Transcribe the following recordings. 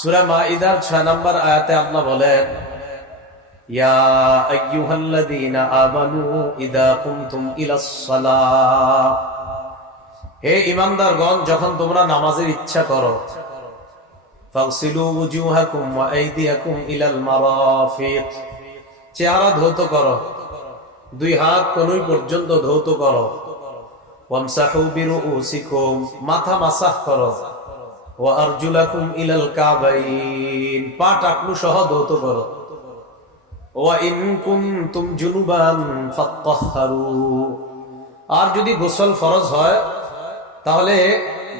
সূরা মাইদার 6 নম্বর আয়াতে আল্লাহ বলেন, ইয়া আইয়ুহাল্লাযীনা আমানু ইযা কুমতুম ইলাস সালাহ, হে ঈমানদারগণ, যখন তোমরা নামাজের ইচ্ছা করো, ফাগসিলু ওয়ুজুহাকুম ওয়া আইদিয়াকুম ইলাল মারাফিক, চেহারা ধৌত করো, দুই হাত কনুই পর্যন্ত ধৌত করো, ওয়ামসাহু বিরুউসিকুম, মাথা মাসাহ করো, ওয়া আরজুলাকুম ইলাল কাবাইন, পা টাকনু সহ ধৌত করো, ওয়া ইন কুনতুম জুনুবান ফাত্তাহহারু, আর যদি গোসল ফরজ হয় তাহলে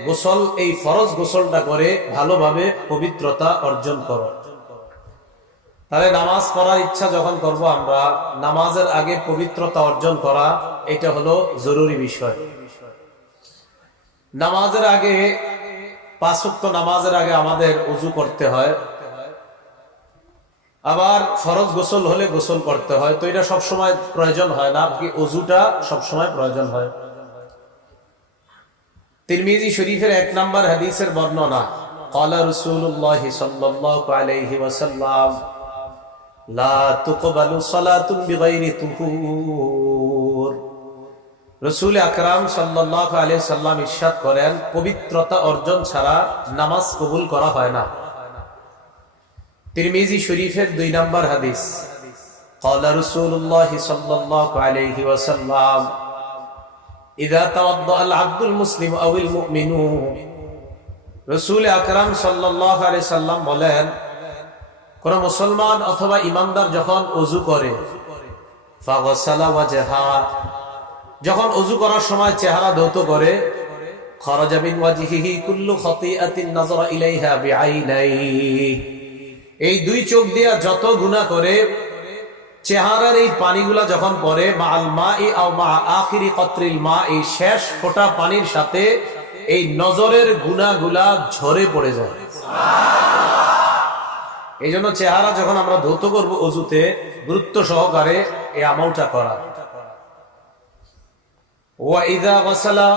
গোসল, এই ফরজ গোসলটা করে ভালোভাবে পবিত্রতা অর্জন করো। তাহলে নামাজ পড়ার ইচ্ছা যখন করব আমরা, নামাজের আগে পবিত্রতা অর্জন করা, এটা হলো জরুরি বিষয়। নামাজের আগে, 5 ওয়াক্ত নামাজের আগে আমাদের ওযু করতে হয়, আবার ফরজ গোসল হলে গোসল করতে হয়। তো এটা সবসময় প্রয়োজন হয় না, কি ওযুটা সবসময় প্রয়োজন হয়। তিরমিজি শরীফের 1 নম্বর হাদিসের বর্ণনা, ক্বালা রাসূলুল্লাহ সাল্লাল্লাহু আলাইহি ওয়াসাল্লাম, লা তুকবালু সালাতুন বিগাইরি তুহুর। রাসূল আকরাম সাল্লাল্লাহু আলাইহি সাল্লাম ইরশাদ করেন, পবিত্রতা অর্জন ছাড়া নামাজ কবুল করা হয় না। তিরমিজি শরীফের 2 নম্বর হাদিস, ক্বালা রাসূলুল্লাহ সাল্লাল্লাহু আলাইহি ওয়াসাল্লাম, ইযা তাওয়াদ্দাআল আবদুল মুসলিম আওয়াল মুমিনু। রাসূল আকরাম সাল্লাল্লাহু আলাইহি সাল্লাম বলেন, কোন মুসলমান অথবা ঈমানদার যখন ওযু করে, ফাগসালা ওয়াজহা, যখন ওযু করার সময় চেহারা ধৌত করে, খারাজা মিন ওয়াজহিহি কুল্লু খাতিআতিন নাযারা ইলাইহা বিআইনাইহি, এই 2 চোখ দিয়া যত গুনাহ করে, চেহারার এই পানিগুলা যখন পড়ে, মাআল মাই আও মা আখিরি কতরিল মা, এই শেষ ফোঁটা পানির সাথে এই নজরের গুনাহগুলা ঝরে পড়ে যায়। এই জন্য চেহারা যখন আমরা ধৌত করব ওযুতে, গুরুত্ব সহকারে এই আমলটা করা। ওয়া ইযা গাসালা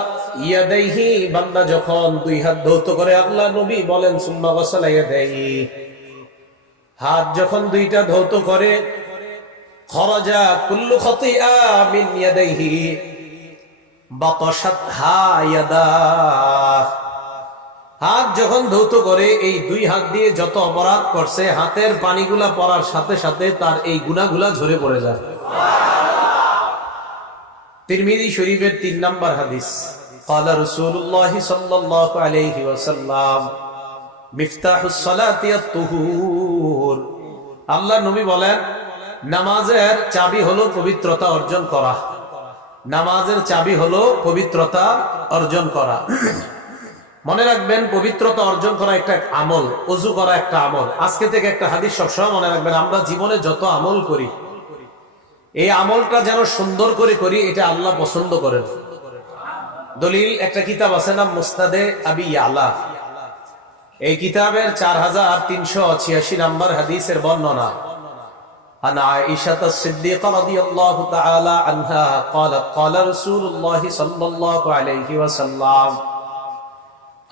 ইয়াদাইহি, বান্দা যখন 2 হাত ধৌত করে, আল্লাহ নবী বলেন, সুম্মা গাসালা ইয়াদাইহি, হাত যখন 2টা ধৌত করে, খরাজা কুল্লু খাতিআ মিন ইয়াদাইহি বাতাশাতহা ইয়াদা, হাত যখন ধৌত করে, এই 2 হাত দিয়ে যত অপরাধ করছে, হাতের পানিগুলা পড়ার সাথে সাথে তার এই গুনাহগুলা ঝরে পড়ে যায়। তিরমিজি শরীফের 3 নম্বর হাদিস, ক্বালা রাসূলুল্লাহ সাল্লাল্লাহু আলাইহি ওয়াসাল্লাম, মিফতাহুস সালাতি আত-তুহুর। আল্লাহর নবী বলেন, নামাজের চাবি হলো পবিত্রতা অর্জন করা। নামাজের চাবি হলো পবিত্রতা অর্জন করা। মনে রাখবেন, পবিত্রতা অর্জন করা একটা আমল, ওযু করা একটা আমল। আজকে থেকে একটা হাদিস সবসময় মনে রাখবেন, আমরা জীবনে যত আমল করি, এই আমলটা যেন সুন্দর করে করি, এটা আল্লাহ পছন্দ করেন। দলিল একটা কিতাব আছে নাম মুসনাদে আবি ইয়ালা, এই কিতাবের 4386 নম্বর হাদিসের বর্ণনা, عن عائشة الصديقة رضي الله تعالى عنها قالت قال رسول الله صلى الله عليه وسلم,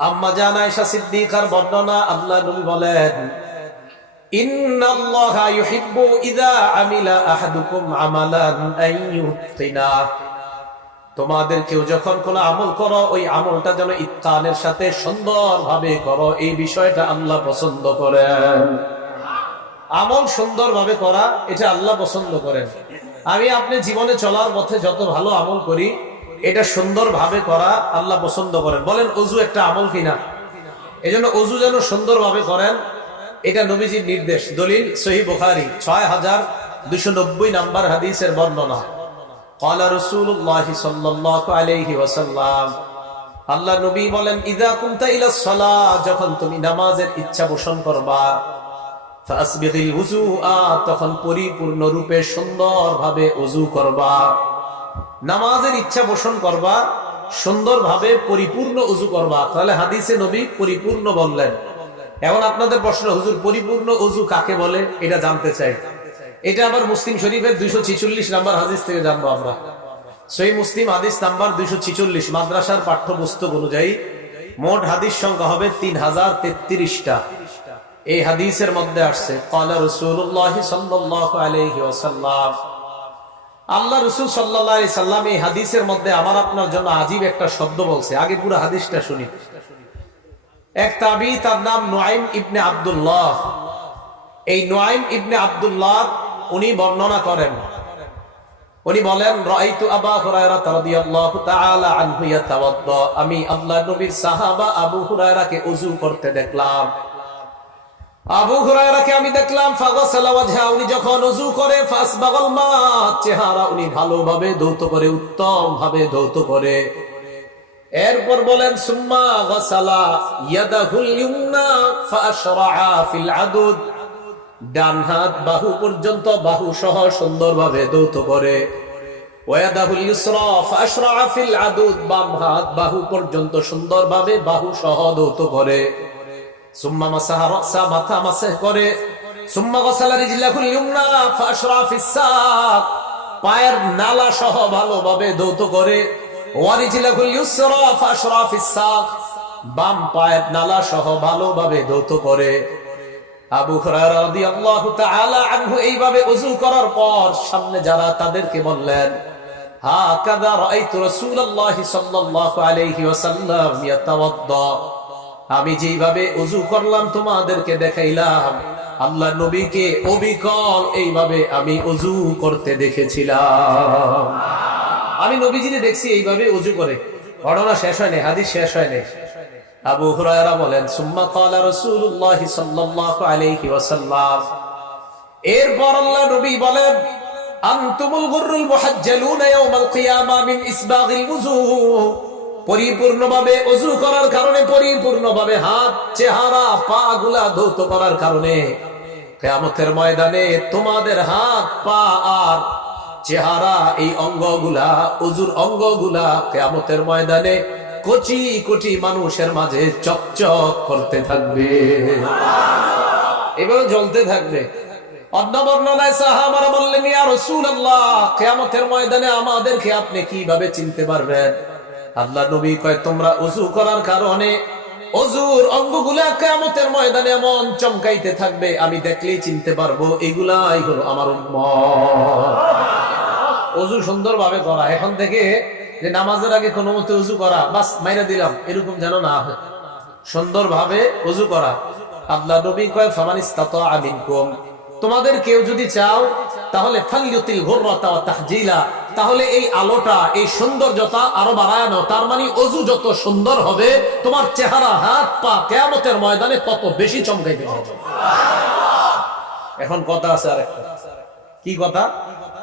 আম্মা জান আয়েশা সিদ্দিকার বর্ণনা, আল্লাহ নবী বলেন, ইন্নাল্লাহা ইউহিব্বু ইযা আমিলা আহাদুকুম আমালান আন ইউতিনা, তোমাদের কেউ যখন কোন আমল করো, ওই আমলটা যেন ইত্তানের সাথে সুন্দরভাবে করো, এই বিষয়টা আল্লাহ পছন্দ করেন। আমল সুন্দরভাবে করা, এটা আল্লাহ পছন্দ করেন। আমি আপনি জীবনে চলার পথে যত ভালো আমল করি, এটা সুন্দরভাবে করা আল্লাহ পছন্দ করেন। বলেন, ওযু একটা আমল কিনা? এজন্য ওযু যেন সুন্দরভাবে করেন, এটা নবীজির নির্দেশ। দলিল সহিহ বুখারী 6290 নম্বর হাদিসের বর্ণনা, ক্বালা রাসূলুল্লাহ সাল্লাল্লাহু আলাইহি ওয়াসাল্লাম, আল্লাহ নবী বলেন, ইযা কুনতা ইলাস সালাহ, যখন তুমি নামাজের ইচ্ছা পোষণ করবা, ফাসবিগিল ওযুআ, তখন পরিপূর্ণ রূপে সুন্দরভাবে ওযু করবা। নামাজের ইচ্ছা পোষণ করবা, সুন্দরভাবে পরিপূর্ণ ওযু করবা। তাহলে হাদিসে নবী পরিপূর্ণ বললেন। এখন আপনাদের প্রশ্ন, হুজুর পরিপূর্ণ ওযু কাকে বলে, এটা জানতে চাই। এটা আবার মুসলিম শরীফের 246 নম্বর হাদিস থেকে জানবো আমরা। সহিহ মুসলিম হাদিস নাম্বার 246, মাদ্রাসার পাঠ্যপুস্তক অনুযায়ী মোট হাদিস সংখ্যা হবে 3033টা। এই হাদিসের মধ্যে আসছে ক্বালা রাসূলুল্লাহ সাল্লাল্লাহু আলাইহি ওয়াসাল্লাম, আল্লাহ রাসূল সাল্লাল্লাহু আলাইহি সাল্লাম এই হাদিসের মধ্যে আমার আপনার জন্য আজীব একটা শব্দ বলছে। আগে পুরো হাদিসটা শুনি। এক তাবী, তার নাম নুআইম ইবনে আব্দুল্লাহ। এই নুআইম ইবনে আব্দুল্লাহ উনি বর্ণনা করেন, উনি বলেন রাআইতু আবু হুরায়রা রাদিয়াল্লাহু তাআলা আনহু ইয়াতাওয়াদ্দা, আমি আল্লাহর নবীর সাহাবা আবু হুরায়রাকে ওযু করতে দেখলাম। আবু হুরায়রাকে আমি দেখলাম ফাগাসালা ওয়াজহা, উনি যখন ওযু করে ফাসবাগাল মা, চেহারা উনি ভালোভাবে ধৌত করে, উত্তম ভাবে ধৌত করে। এরপর বলেন সুম্মা গাসালা ইয়াদাহুল ইউমনা ফাআশরাআ ফিল আদুদ, ডান হাত বাহু পর্যন্ত বাহু সহ সুন্দরভাবে ধৌত করে। ওয়াদাহুল ইউসরা ফাআশরাআ ফিল আদুদ, বাম হাত বাহু পর্যন্ত সুন্দরভাবে বাহু সহ ধৌত করে। সুম্মা মাসাহা রাসা, মাথা মাসহ করে। সুম্মা গাসালা রিজলাহুল ইউমনা ফাআশরাআ ফিস সাক, পায়ের নালা সহ ভালোভাবে ধৌত করে। ওয়ারিজলাহুল ইউসরা ফাআশরাআ ফিস সাক, বাম পায়ের নালা সহ ভালোভাবে ধৌত করে। আবু হুরায়রা রাদিয়াল্লাহু তাআলা আনহু এইভাবে ওযু করার পর সামনে যারা তাদেরকে বললেন, হাকাযা রাআইতু রাসূলুল্লাহি সাল্লাল্লাহু আলাইহি ওয়াসাল্লাম ইয়াতাওয়াদ্দা, আমি যেভাবে ওযু করলাম তোমাদেরকে দেখাইলাম, আল্লাহ নবীকে অবিকল এইভাবে আমি ওযু করতে দেখেছিলাম। আমি নবীজিকে দেখছি এইভাবে ওযু করে। ঘটনা শেষ হয় নাই, হাদিস শেষ হয় নাই। আবু হুরায়রা বলেন সুম্মা ক্বালা রাসূলুল্লাহ সাল্লাল্লাহু আলাইহি ওয়াসাল্লাম, এরপর আল্লাহ নবী বলেন আনতুমুল গুররুল মুহাজ্জালুনা ইয়াউমাল কিয়ামা মিন ইসবাগিল ওযু, পরিপূর্ণভাবে ওযু করার কারণে, পরিপূর্ণভাবে হাত, চেহারা, পা গুলা ধৌত করার কারণে কিয়ামতের ময়দানে তোমাদের হাত, পা আর চেহারা, এই অঙ্গগুলা, ওযুর অঙ্গগুলা কিয়ামতের ময়দানে কোটি কোটি মানুষের মাঝে চকচক করতে থাকবে, এভাবে জ্বলতে থাকবে। অন্য বর্ণনায় সাহাবারা বললেন, ইয়া রাসূলুল্লাহ, কিয়ামতের ময়দানে আমাদেরকে আপনি কিভাবে চিনতে পারবেন? আল্লাহ নবী কয়, তোমরা ওযু করার কারণে ওযুর অঙ্গগুলা কিয়ামতের ময়দানে এমন চমকাইতে থাকবে, আমি দেখলেই চিনতে পারবো এগুলাই হলো আমার উম্মত। ওযু সুন্দরভাবে করা, এখন থেকে যে নামাজের আগে কোনো মতে ওযু করা, বাস মাইরা দিলাম, এরকম যেন না হয়। সুন্দরভাবে ওযু করা। আল্লাহ নবী কয় ফামানিস্তাতা মিনকুম, তোমাদের কেউ যদি চাও তাহলে ফালইউতিল গুররাতা ওয়া তাহজিলা, তাহলে এই আলোটা, এই সৌন্দর্যতা আরো বাড়ায় নাও। তার মানে ওযু যত সুন্দর হবে, তোমার চেহারা, হাত, পা কিয়ামতের ময়দানে তত বেশি চমকাইতে হবে। এখন কথা আছে আরেকটা। কি কথা?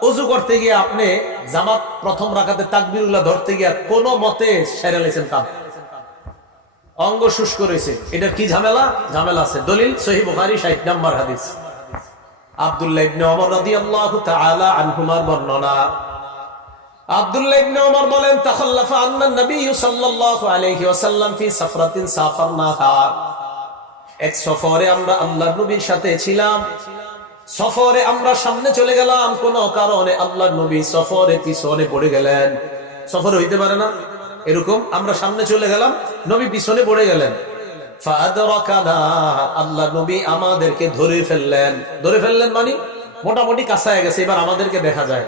ওযু করতে গিয়ে আপনি জামাত প্রথম রাকাতে তাকবীরুল্লাহ ধরতে গিয়ে কোনো মতে সেরে লেছেন, কাম অঙ্গ শুষ্ক রয়েছে, এটার কি ঝামেলা? ঝামেলা আছে। দলিল সহিহ বুখারী 60 নম্বর হাদিস। আব্দুল্লাহ ইবনে ওমর রাদিয়াল্লাহু তাআলা আনহুমার বর্ণনা। আব্দুল্লাহ ইবনে ওমর বলেন, তাখাল্লাফা আন্না নবী সাল্লাল্লাহু আলাইহি ওয়াসাল্লাম ফি সাফরাতিন সাফারনাহা, এক সফরে আমরা আল্লাহর নবীর সাথে ছিলাম। সফরে আমরা সামনে চলে গেলাম, কোন কারণে আল্লাহর নবী সফরে পিছনে পড়ে গেলেন। সফর হইতে পারে না এরকম, আমরা সামনে চলে গেলাম, নবী পিছনে পড়ে গেলেন। ফাআদরাকানা, আল্লাহ নবী আমাদেরকে ধরে ফেললেন। ধরে ফেললেন মানে মোটামুটি কাছায় গেছে, এবার আমাদেরকে দেখা যায়।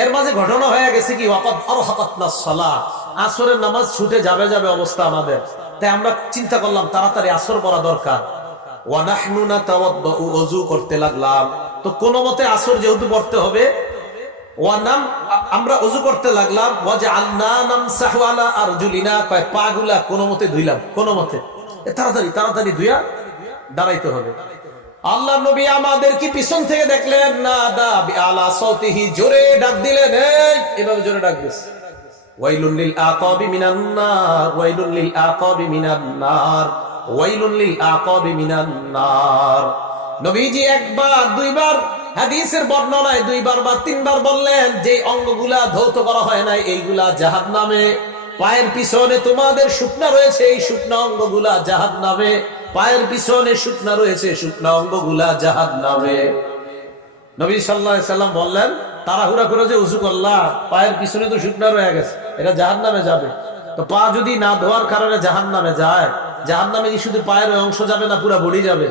এর মাঝে ঘটনা হয়ে গেছে কি, ওয়াকাদ আরহাকাতনাস সালাহ, আসরের নামাজ ছুটে যাবে যাবে অবস্থা আমাদের। তাই আমরা চিন্তা করলাম তাড়াতাড়ি আসর পড়া দরকার। ওয়া নাহনু নাতাওয়াদ্দু, ওযু করতে লাগলাম। তো কোন মতে আসর যেহেতু পড়তে হবে, আমরা ওযু করতে লাগলাম। ওয়াজআলনা নামসাহু আলা আরজুলিনা, কয় পাগুলা কোন মতে ধুইলাম, কোন মতে তাড়াতাড়ি তাড়াতাড়ি ধুইয়া দাঁড়াইতে হবে। আল্লাহ নবী আমাদের কি পিছন থেকে দেখলেন, না দা বিআলা সাউতিহি, জোরে ডাক দিলেন, এই এভাবে জোরে ডাক দিস, ওয়াইলুল লিল আকাবি মিনান নার, ওয়াইলুল লিল আকাবি মিনান নার, ওয়াইলুল লিল আকাবি মিনান নার। নবীজি একবার, দুইবার, হাদিসের বর্ণনায় দুইবার বা তিনবার বললেন যে অঙ্গগুলা ধৌত করা হয় না এইগুলা জাহান্নামে। পায়ের পিছনে তোমাদের শুকনা রয়েছে, এই শুকনা অঙ্গগুলা জাহান্নামে। পায়ের পিছনে শুকনা রয়েছে, শুকনা অঙ্গগুলা জাহান্নামে। নবী সাল্লাল্লাহু আলাইহি সাল্লাম বললেন, তাড়াহুড়া করে যে ওযু করলা, পায়ের পিছনে তো শুকনা রয়ে গেছে, এটা জাহান্নামে যাবে। তো পা যদি না ধোয়ার কারণে জাহান্নামে যায়, জাহান্নামে কি শুধু পায়ের অংশ যাবে না পুরো বডি যাবে?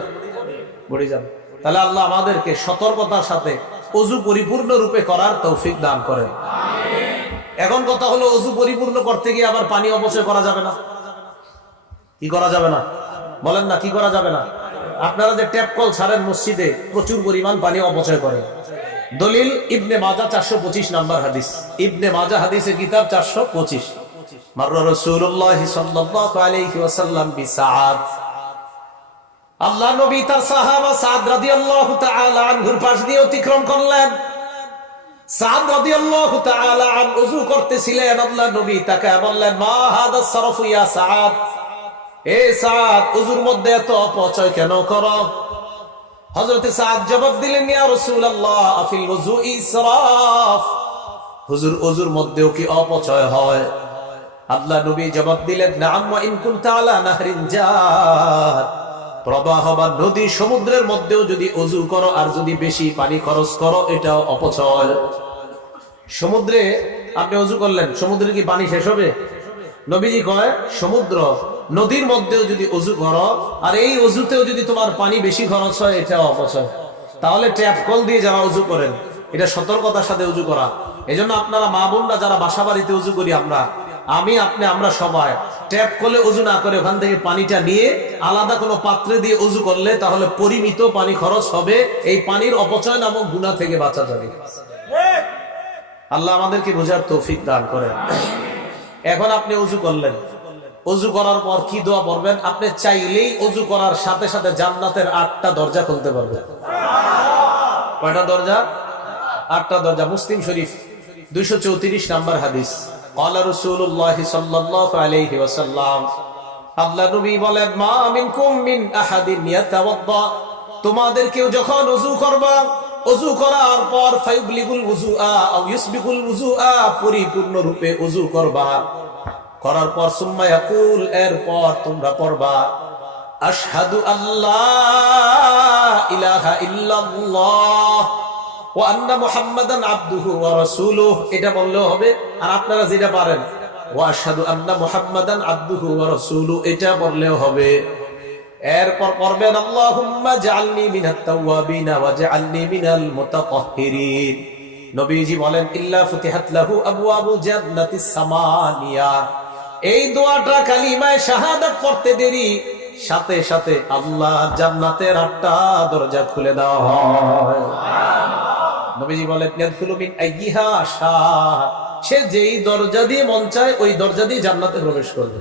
পড়ে যাবে। তাহলে আল্লাহ আমাদেরকে সতর্কতার সাথে অজু পরিপূর্ণ রূপে করার তৌফিক দান করেন। এখন কথা হলো, অজু পরিপূর্ণ করতে গিয়ে আবার পানি অপচয় করা যাবে না। কি করা যাবে না বলেন না, কি করা যাবে না? আপনারা যে ট্যাপ কল ছাড়েন মসজিদে, প্রচুর পরিমাণ পানি অপচয় করেন। দলিল ইবনে মাজাহ 425 নাম্বার হাদিস, ইবনে মাজাহ হাদিসের কিতাব 425। মাররা রাসূলুল্লাহ সাল্লাল্লাহু আলাইহি ওয়াসাল্লাম বিসাআদ, আল্লাহ নবী তার সাহাবা সাদ রাদিয়াল্লাহু তাআলা আনহুর পাশ দিয়ে অতিক্রম করলেন। সাদ রাদিয়াল্লাহু তাআলা আন ওযু করতেছিলেন, আল্লাহ নবী তাকে বললেন, মা হাদা সরফু ইয়া সাদ, এ সাদ ওযুর মধ্যে এত অপচয় কেন করো? হযরতে সাদ জবাব দিলেন, ইয়া রাসূলুল্লাহ আফিল ওযু ইসরাফ, হুজুর ওযুর মধ্যেও কি অপচয় হয়? আল্লাহ নবী জবাব দিলেন, নাআম ওয়া ইন কুনতা আলা নাহরিন জার, প্রবাহমান নদী সমুদ্রের মধ্যেও যদি ওযু করো আর যদি বেশি পানি খরচ করো, এটাও অপচয়। সমুদ্রে আপনি ওযু করলেন, সমুদ্রে কি পানি শেষ হবে? নবীজি কয়, সমুদ্র নদীর মধ্যেও যদি ওযু করো আর এই ওযুতেও যদি তোমার পানি বেশি খরচ হয়, এটাও অপচয়। তাহলে ট্যাপ কল দিয়ে যারা ওযু করেন, এটা সতর্কতার সাথে ওযু করা। এজন্য আপনারা মা বোনরা যারা বাসা বাড়িতে ওযু করি, আমি আপনি আমরা সবাই ট্যাপ কলে ওযু না করে ওখান থেকে পানিটা নিয়ে আলাদা কোনো পাত্রে দিয়ে ওযু করলে তাহলে পরিমিত পানি খরচ হবে, এই পানির অপচয় নামক গুনাহ থেকে বাঁচা যাবে। আল্লাহ আমাদেরকে বোঝার তৌফিক দান করেন। এখন আপনি ওযু করলেন, ওযু করার পর কি দোয়া পড়বেন? আপনি চাইলেই ওযু করার সাথে সাথে জান্নাতের 8টা দরজা খুলতে পারবেন। কয়টা দরজা? 8টা দরজা। মুসলিম শরীফ 234 নাম্বার হাদিস। ক্বালা রাসূলুল্লাহ সাল্লাল্লাহু আলাইহি ওয়াসাল্লাম, আল্লাহ নবী বলেন, মা মিনকুম মিন আহাদিন ইয়াতাওয়াদ্দা, তোমাদের কেউ যখন ওযু করবা, ওযু করার পর ফায়ুবলিগুল ওযুআ আও ইউসবিগুল ওযুআ, পরিপূর্ণ রূপে ওযু করবা। করার পর সুম্মা ইয়াকুল, এরপর তোমরা পড়বা, আশহাদু আল্লা ইলাহা ইল্লাল্লাহ ওয়া আন্না মুহাম্মাদান আবদুহু ওয়া রাসূলুহু, এটা বললেও হবে। আর আপনারা যেটা পারেন, ওয়া আশহাদু আন্না মুহাম্মাদান আবদুহু ওয়া রাসূলুহু, এটা বললেও হবে। এরপর পড়বেন, আল্লাহুম্মা জাআলনি মিনাত তাওয়াবিন ওয়া জাআলনি মিনাল মুতাতাহহিরিন। নবীজি বলেন, ইল্লা ফুতিহাত লাহু আবওয়াবু জান্নাতিস সামানিয়া, এই দোয়াটা কালিমায়ে শাহাদাত পড়তে দেরি সাথে সাথে আল্লাহ জান্নাতের 8টা দরজা খুলে দেওয়া হয়। নবীজি বলেন, ইয়াদখুলু মিন আইয়িহা শা, সে যেই দরজা দিয়ে মন চায় ওই দরজা দিয়ে জান্নাতে প্রবেশ করবে।